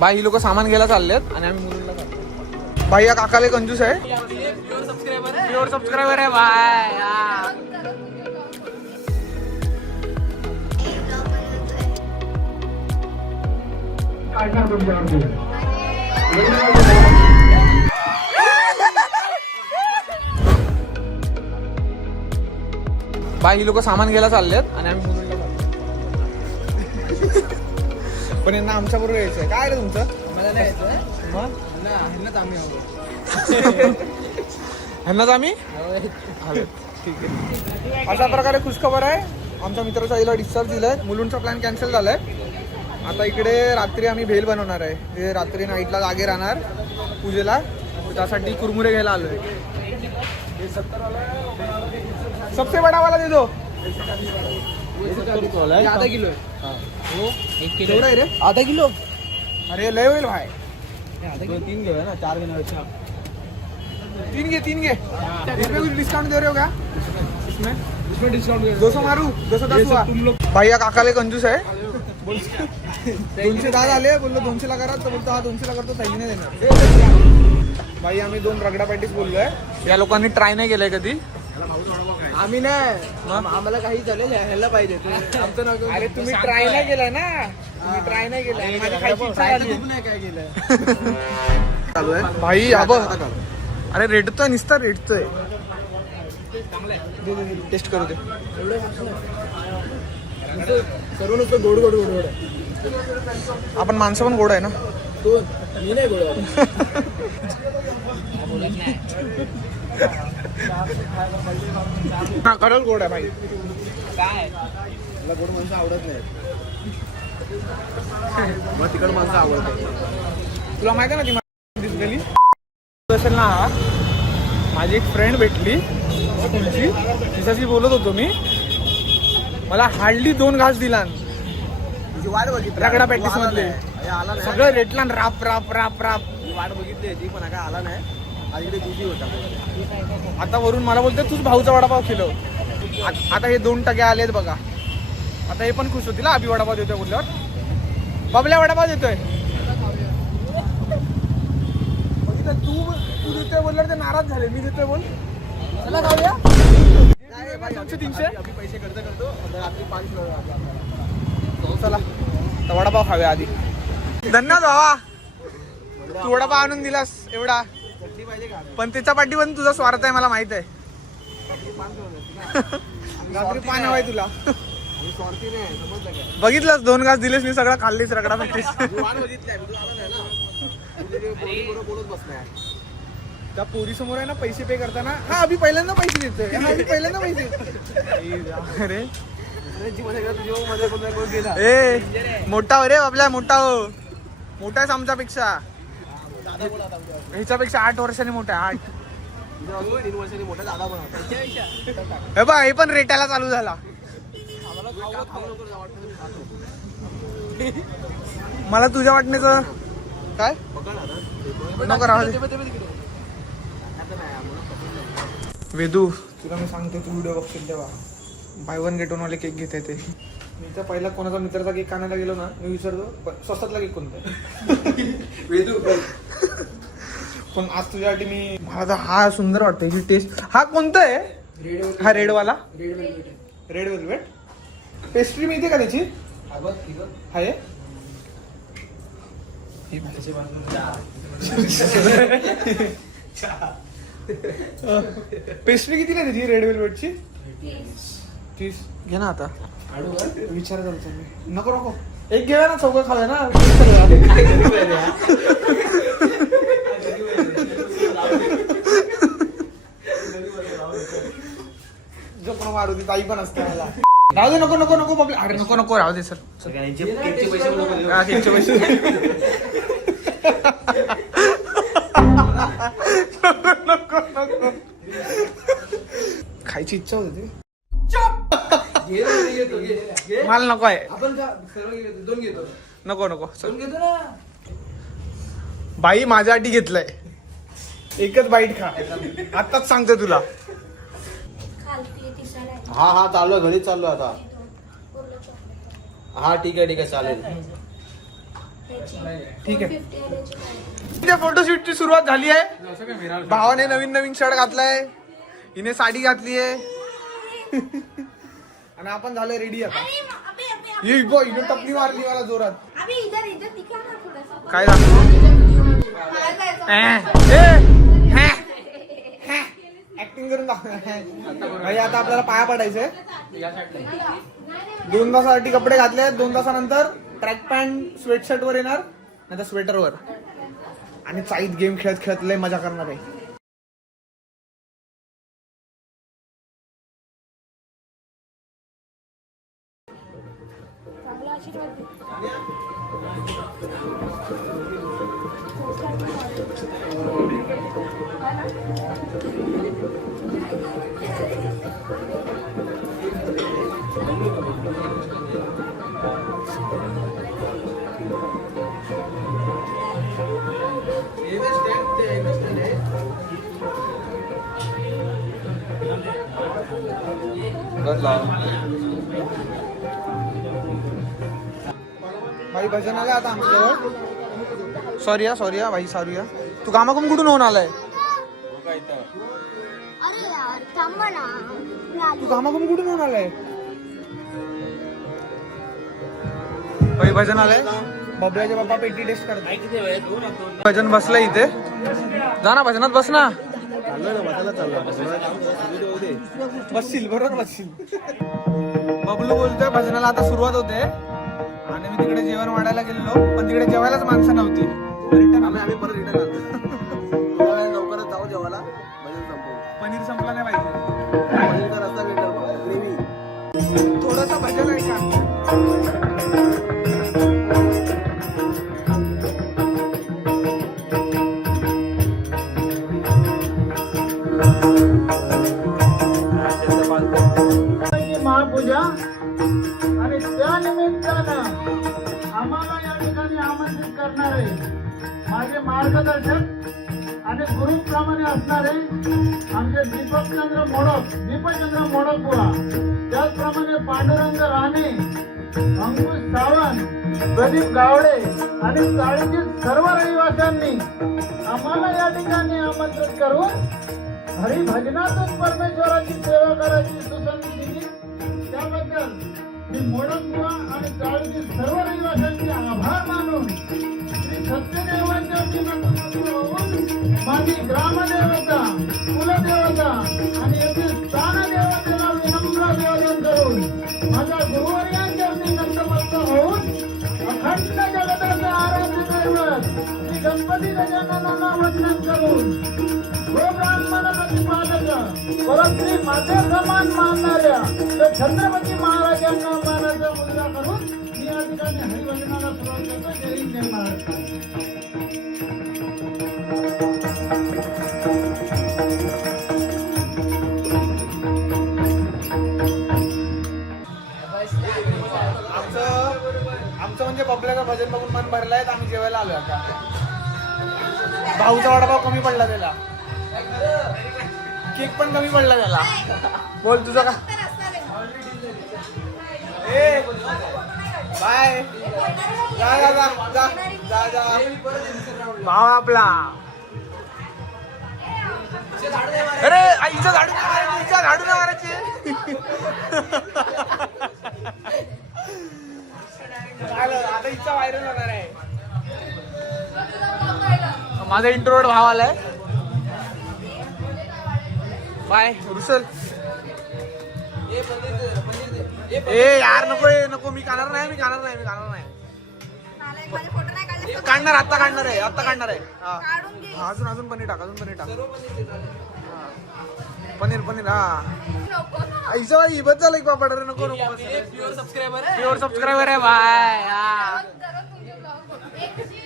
बाई ही लोक सामान घ्यायला चाललेत आणि आम्ही मुलुंडला चाललो. बाई या काकाला कंजूस आहे. प्युअर सबस्क्रायबर आहे बाय. बाई ही लोक सामान घ्यायला चाललेत आणि आम्ही मुलुंडला चाललो. पण यांना आमच्या बरोबर यायचंय. काय रे तुमचं? मला नाही यायचं. मग ह्यांनाच आम्ही हवं. ह्यांनाच आम्ही ठीक आहे. अशा प्रकारे खुशखबर आहे. आमच्या मित्राच्या आईला डिस्चार्ज दिलाय. मुलुंडचा प्लॅन कॅन्सल झालाय. आता इकडे रात्री आम्ही भेल बनवणार आहे. ते रात्री नाईटला जागे राहणार पूजेला. त्यासाठी कुरमुरे घ्यायला आलोय. सबसे बडा वाला दे दो. आधा किलो आहे. हो 1 किलो एवढा आहे रे. आधा किलो. अरे लय होईल भाई. 3 किलो है ना, 4 किलो. अच्छा 3 घे. इसमें कुछ डिस्काउंट दे रहे हो क्या? इसमें डिस्काउंट 200 मारू. 210 हुआ. भाई या काकाले कंजूस आहे. 210 आले. बोललो 200 ला करा. तर बोलतो हा 200 ला करतो. ताईने नाही देणार. भाई आम्ही 2 रगडा पॅटीस बोललोय. या लोकांनी ट्राय नाही केलंय कधी. आम्ही नाही. आम्हाला काही चालेल. ह्याला पाहिजे. आमचं नाव. अरे तुम्ही ट्राय नाही केलाय ना. तुम्ही ट्राय नाही केलाय. माझी खायची इच्छा झाली. नाही काय केलं. चालू आहे भाई. हा बघ. अरे रेटतोय नुसता रेटतोय. टेस्ट करू दे. सर्व नुसतं गोड गोड गोड गोड. आपण माणसं पण गोड आहे ना. मी नाही गोड. हा खरंच गोड आहे भाई. काय मला गोड माणसं आवडत नाही. मग तिकड माणसं आवडतात. तुला माहिती आहे ना ती दिसलेली असेल ना. माझी एक फ्रेंड भेटली स्कूलची. तिच्याशी बोलत होतो मी. मला हार्डली 2 घास दिला. वाट बघितली रगडा पॅटीस मधले आला नाही. सगळं रेटला राप राप राप राप. वाट बघितली होती पण काय आला नाही. आज इकडे बिझी होता. आता वरून मला बोलते तूच भाऊचा वडापाव केलो. आता हे 2 टक्के आलेत बघा. आता हे पण खुश होतील. अभि वडापाव देतोय बोलल्यावर. बबल्या वडापाव देतोय. तू देतोय बोलल्यावर ते नाराज झाले. मी देतोय बोल. चला खाऊया. 200-300 पैसे खर्च करतो. रात्री 5 चला तर वडापाव खाऊया आधी. धन्यवाद भावा. तू वडापाव आणून दिलास एवढा. चटणी पाहिजे का? पण त्याच्या पाठी पण तुझा स्वार्थ आहे मला माहित आहे. रात्री पाणी हवाय तुला. स्वार्थी नाही समजलं काय. बघितलंस 2 घास दिलेस मी सगळं खाल्लीस रगडा पॅटीस. वाट बघितलंय. तू आला नाही ना. बोलत बसलाय. त्या पोरी समोर आहे ना पैसे पे करताना. हा अभि पहिल्यांदा पैसे देतोय. अभि पहिल्यांदा पैसे. अरे ए मोठा हो रे आपल्या. मोठा हो. मोठा आहेस आमच्यापेक्षा. ह्याच्यापेक्षा 8 वर्षांनी मोठा आहे. 8. 3 वर्षांनी मोठा दादा बनवतो. हे बघ हे पण रेटायला चालू झाला. मला तुझ्या वाटण्याचं काय नको राहू दे. वेदू तुला मी सांगते तू व्हिडिओ बघशील तेव्हा बाय 1 गेट 1 वाले केक घेते ते. मी तर पहिला कोणाचा मित्राचा केक आणायला गेलो ना मी विचारतो स्वस्तातला केक कोणता वेदू. पण आज तुझ्यासाठी मी मला तर हा सुंदर वाटतं. ही टेस्ट. हा कोणता आहे? हा रेडवाला. Red velvet. पेस्ट्री मिळते का त्याची? आहे पेस्ट्री किती नाही त्याची रेड वेलवेटची? 30 घे ना. आता विचार करतो मी. नको एक घेऊया ना. चौघं खाऊया ना. जो पण मारू दे. ताई पण असते मला. राहू दे. नको बाबा. अरे नको राहू दे सर. केकचे पैसे नको. हा केकचे पैसे. नको खायची इच्छा होती. मला नको आहे. आपण सर्व 2 घेतो. नको 2 घेतो ना. बाई माझ्यासाठी घेतलंय. एकच बाईट खा. आताच सांगते तुला. हा चालू आहे. घरी चाललो आता. हा ठीक आहे चालेल. ठीक आहे. इथे फोटोशूटची सुरुवात झाली आहे. भावाने नवीन नवीन शर्ट घातलाय, हिने साडी घातली आहे आणि आपण झालोय रेडी आता. ये बघ, हिने टपली मारली मला जोरात. काय ऍक्टिंग करून भाई. आता आपल्याला पाया पडायचंय. 2 तासासाठी कपडे घातले. 2 तासानंतर ट्रॅक पॅन्ट स्वेटशर्ट वर येणार, नाही तर स्वेटर वर, आणि चाईत गेम खेळत खेळत लय मजा करणार आहे. भाई भजन आलं आता आमच्याजवळ. सॉरी हा भाई, सॉरी हा. तू कामाकडून कुठून होऊन आलाय? तू कामाकडून कुठून होऊन आलाय? भाई भजन आलंय. बबल्याचे बाप्पा पेटी टेस्ट करतात. भजन बसलंय इथे. जा ना भजनात, बस ना. बसशील, बरोबर बसशील. बबलू बोलतोय भजनाला आता सुरुवात होते, आणि मी तिकडे जेवण वाढायला गेलेलो, पण तिकडे जेवायलाच माणसं नव्हती. रिटर्न आम्ही परत रिटर्न आलो. लवकरच जाऊ जेवायला. पनीर संपला नाही पाहिजे. पनीरचा रस्ता भेटल, ग्रेव्ही. थोडंसं भजन आहे का? महापूजा आणि त्या निमित्तानं आम्हाला या ठिकाणी आमंत्रित करणारे माझे मार्गदर्शक आणि गुरुप्रमाणे असणारे आमचे दीपचंद्र मोडक बुवा, त्याचप्रमाणे पांडुरंग राणे, अंकुश सावंत, प्रदीप गावडे आणि चाळीतील सर्व रहिवाशांनी आम्हाला या ठिकाणी आमंत्रित करून हरिभजनातून परमेश्वराची सेवा करायची सुसंधी दिली. त्याबद्दल मी मोडकबुवा आणि चाळीतील सर्व रहिवाशांचे आभार मानून श्री सत्यदेवांच्या नतमस्तक होऊन माझी ग्रामदेवता, कुलदेवता आणि येथील स्थानदेवतेला विनम्र निवेदन करून माझ्या गुरुवर्यांच्या नतमस्तक होऊन अखंड जगताचे आराध्य दैवत श्री गणपती गजाननांना वंदन करून ब्राह्मण प्रतिपादक परश्री माते समान मानणाऱ्या त्या छत्रपती महाराजांना मानाचा मुलगा करून मी या ठिकाणी हरिभजनाला सुरुवात करतो. जय हिंद, जय महाराष्ट्र. आमचं म्हणजे बबल्याचं भजन बघून मन भरलंय, तर आम्ही जेवायला आलोय आता. भाऊचा वडापाव कमी पडला त्याला, केक पण कमी पडला त्याला. बोल तुझं का? ए बाय. जा जा जा जा जा. भाव आपला. अरे आईचं झाडू नाही मारायची. आता इच्छा व्हायरल होणार आहे. माझा इंट्रोवर्ट भाव आलाय. बाय रुसल. ए यार नको मी काढणार नाही. काढणार आता काढणार आहे. अजून पनीर टाक. पनीर हा. आईचा इबत झालं की पापड. रे नको प्युअर सबस्क्रायबर आहे बाय.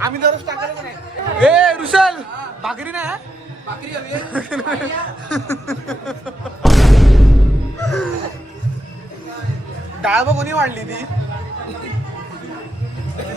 आम्ही दररोज टाकायला नाही. ए रुसल भाकरी नाही. डाळ बघ कोणी वाढली ती.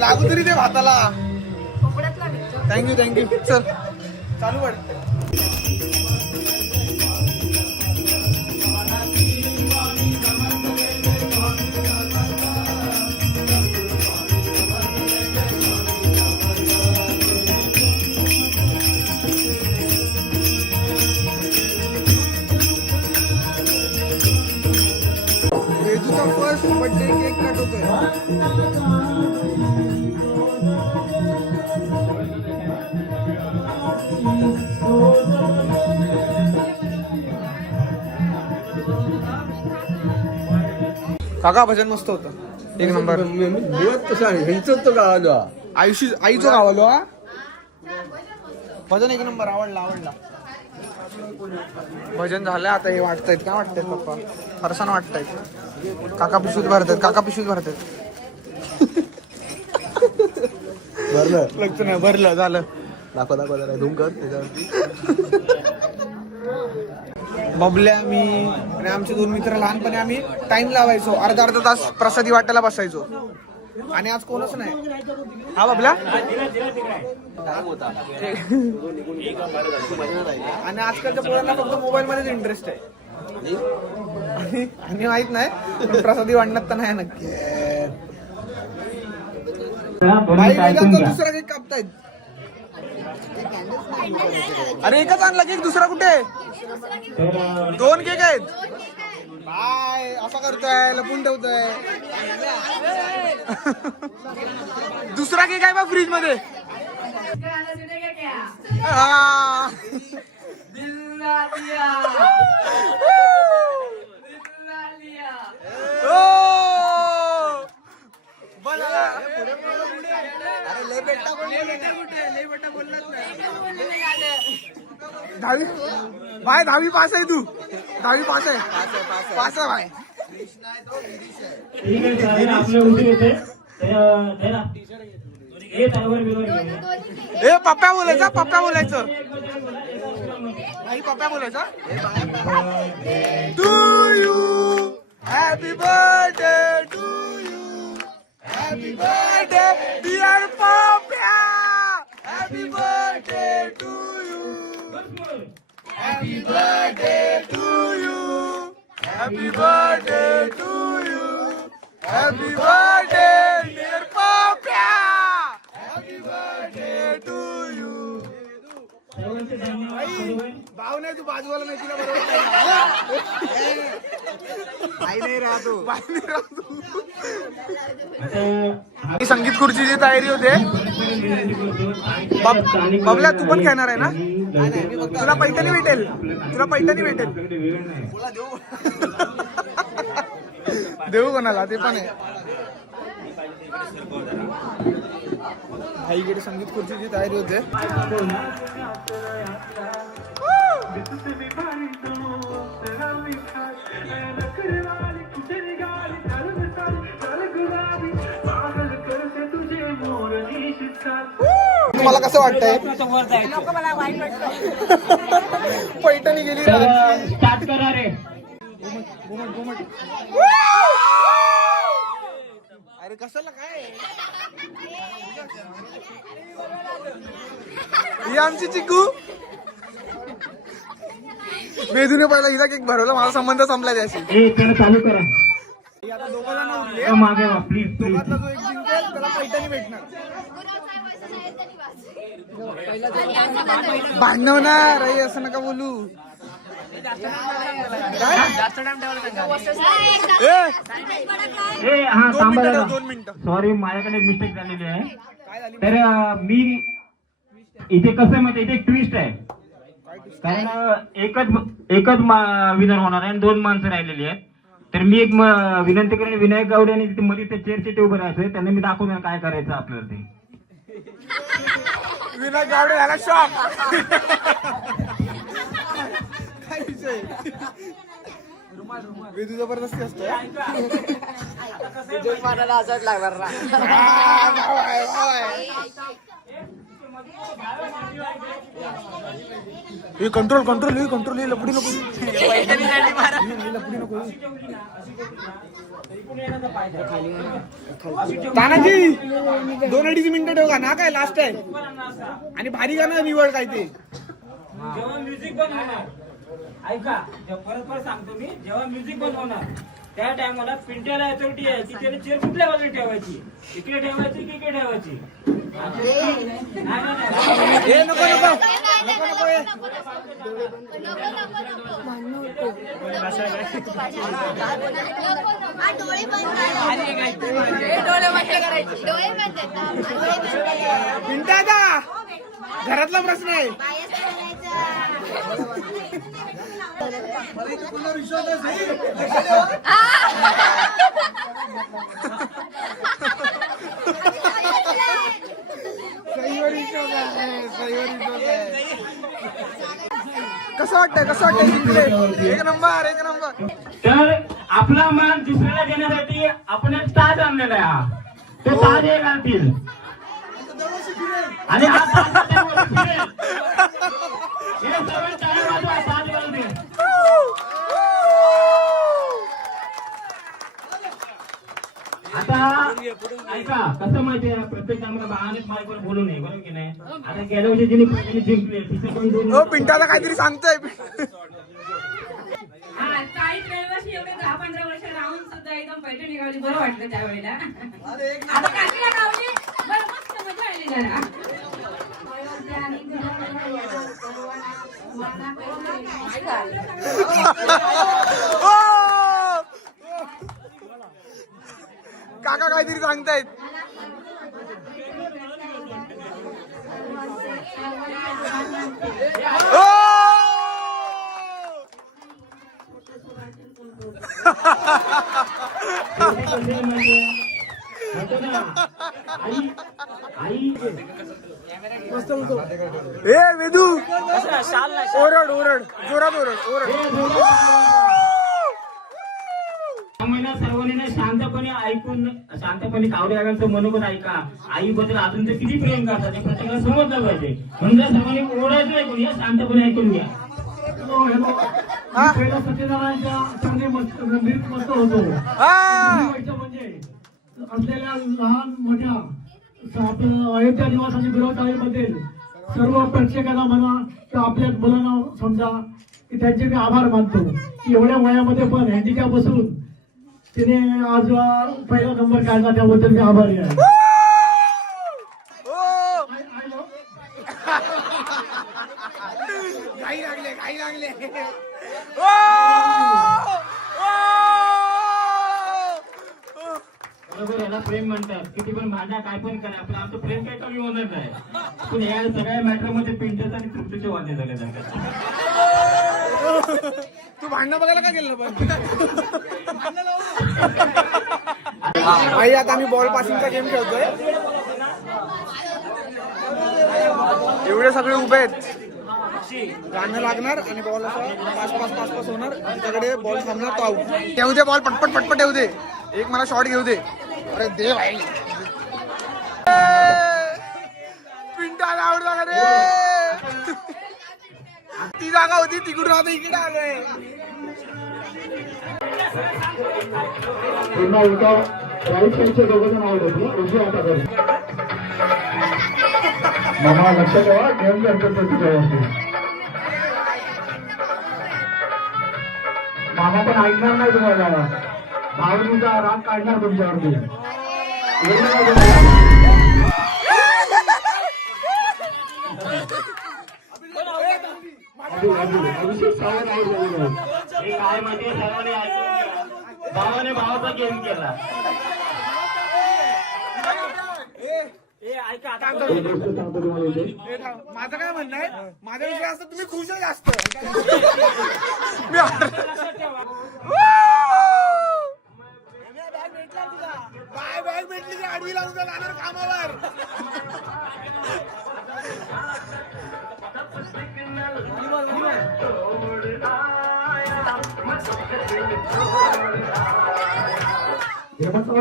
लागू तरी ते भाताला. थँक्यू चल चालू पड. काका भजन मस्त होतं एक नंबर. आईचं गावालो हा भजन एक नंबर आवडला. भजन झालं आता हे वाटतायत काय वाटतायत पप्पा फरसाण वाटतायत. काका पिशवीत भरतात भरलं भरलं झालं. दाखवा धूम कर बबल्या मी आणि आमचे 2 मित्र लहानपणी आम्ही टाइम लावायचो अर्धा तास प्रसादी वाटायला बसायचो. आणि आज कोणच नाही. हा बबल्या आणि आजकालच्या पोरांना फक्त मोबाईल मध्येच इंटरेस्ट आहे. आणि माहित नाही पण प्रसादी वाटण्यात तर नाही नक्की. दुसरा केक कापतायत. अरे एकच आणला केक दुसरा कुठे. 2 केक आहेत. काय असं करतोय लपून ठेवतोय. दुसरा केक आहे बा फ्रीज मध्ये. दहावी पास आहे तू. 10वी पास आहे भाई. ए पप्पा बोलायचं भाई पप्पा बोलायचा. To you happy birthday to you happy birthday dear पप्पा happy birthday to you happy birthday to you happy birthday to you happy birthday dear पप्पा हॅपी बर्थडे टू यू. भाव नाही तू बाजूवाला नाही तुला बरोबर नाही राहतो. संगीत खुर्चीची तयारी होते. बबल्या तू पण खेळणार आहे ना. तुला पैठणी भेटेल. देऊ कोणाला ते पण आहे. भाईकडे संगीत खुर्चीची तयारी होते. तुम्हाला कसं वाटतंय. पैठणी गेली स्टार्ट करा रे. अरे कशाला काय ही आमची चिकू. वेदूने पहिला हिला केक भरवला. माझा संबंध संपला त्याशी. चालू करा. आता दोघांना उरले. मागे वा प्लीज. दोघातला जो एक जिंकेल त्याला पैठणी भेटणार. भांडव ना रे असं नका बोलू. हा थांबा 2 मिनिटं. सॉरी माझ्याकडे मिस्टेक झालेली आहे. तर मी इथे कसं माहिती इथे एक ट्विस्ट आहे. कारण एकच विनर होणार आहे आणि 2 माणसं राहिलेली आहेत. तर मी एक विनंती करेन विनायक गावडे आणि तिथे मध्ये ते चेअरचे उभं राहायचं. त्यांना मी दाखवणार काय करायचं आपल्याला ते. विनायक गावडे याला शॉक. काय विषय वेदू जबरदस्ती असतो. लागणार ना. कंट्रोल लपडी नको. तानाजी 2-2.5 मिनिटं ठेव का ना. काय लास्ट आहे आणि भारी गाणं निवड काय ते. जेव्हा म्युझिक बंद होणार ऐका परत सांगतो मी. जेव्हा म्युझिक बंद होणार त्या टायमाला पिंट्याला अथॉरिटी आहे की त्याने चेअर कुठल्या बाजूला ठेवायची. इकडे ठेवायची की इकडे ठेवायची. पिंटा का घरातला प्रश्न आहे. कसं वाटतंय जिंकले? एक नंबर. तर आपला मान दुसऱ्याला देण्यासाठी आपण एक ताज आणलेला आहे. हा तो ताज हे घालतील आणि हा ताज दरवर्षी फिरेल. हे सर्व टाळ्या वाजवा, ताज घालतील. आता ऐका कसं माहितीये प्रत्येक टाइमला बहानेच माईकवर बोलू नये बरोबर की नाही. आता गेल्या वर्षी जिने पहिल्यांदा जिंकले तिथे पण दोन पिंटाला काहीतरी सांगतोय. चाळीस वर्षी एवढे 10-15 वर्ष राहून सुद्धा एकदम पैठणी गावली बरं वाटलं त्यावेळेला. आता काकीला गावली बरं मस्त मजा आली जरा. काका काहीतरी सांगतायत. ए वेदू ओरड जोरात ओरड. महिन्यात सर्वांनी शांतपणे ऐकून शांतपणे कावड्याचं मनोगत ऐका. आईबद्दल अजून तर किती प्रेम करतात ते प्रत्येकाला समजलं पाहिजे. म्हणून त्या सर्वांनी ओरडायचं ऐकून या शांतपणे ऐकून घ्या. पहिला सत्यनारायणच्या चांगले मस्त होतो म्हणजे असलेल्या लहान मोठ्या आपलं अयोध्या निवासाची बिरोचाळीमध्ये सर्व प्रेक्षकांना म्हणा किंवा आपल्या मुलांना समजा की त्यांचे मी आभार मानतो की एवढ्या वयामध्ये पण हँडिकॅप बसून तिने आज पहिला नंबर काढला त्याबद्दल मी आभारी आहे. घाई लागले. बरोबर याला प्रेम म्हणतात. किती पण भांडा काय पण करा पण आमचं प्रेम काही कमी होणार नाही. पण या सगळ्या मॅटर मध्ये पिंटच आणि तृप्तीचे वादे झाले जातात. तू भांडणं बघायला का गेलं पण? आई आता आम्ही बॉल पासिंगचा गेम खेळतोय. एवढे सगळे उभे आहेत. गाणं लागणार आणि बॉल असं पास होणार. त्याच्याकडे बॉल थांबणार तो आऊट. येऊ दे बॉल पटपट येऊ दे. एक मला शॉट घेऊ दे. अरे दे भाई. पिंटाला आऊट झाला रे. ती जागा होती तिकडून आता इकडे आलोय. पुन्हा उलटा राईट साईडचे दोघं जण आउट होते उजव्या हाताकडे. मामा लक्षात ठेवा गेम अंतर तुझ्यावरती. मामा पण ऐकणार नाही तुम्हाला. भावनीचा राग काढणार तुमच्यावरती. अभिषेक सावंत आउट झालेला आहे. हे काय माहिती सर्वांनी ऐकून घ्या. भावाने भावाचा गेम केला. माझं काय म्हणणं आहे माझ्या विषय असतं तुम्ही खुश जास्त. काय बॅग भेटली की आडवी लागून जाणार कामावर.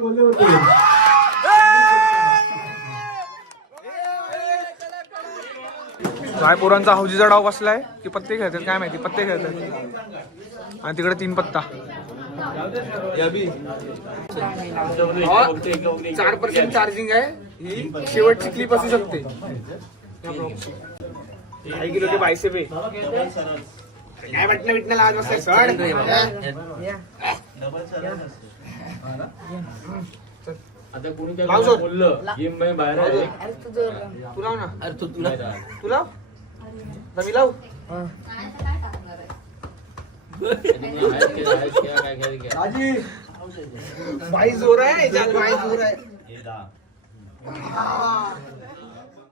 बोलले होते काय पोरांचा हौजीचा डाव बसलाय की पत्ते खेळतात काय माहिती. पत्ते खेळतात आणि तिकडे 3 पत्ता. 4% चार्जिंग आहे. ही शेवटची क्लिप असू शकते. काही किलो ते बायसेप आहे. काय वाटणं विटणं आज बसलाय सड. आता कोणी काय बोललं गेम बाहेर आहे. तू लाव ना. तू लाव. मी लावू. बाई जोर आहे याच्यात, बाई जोर आहे.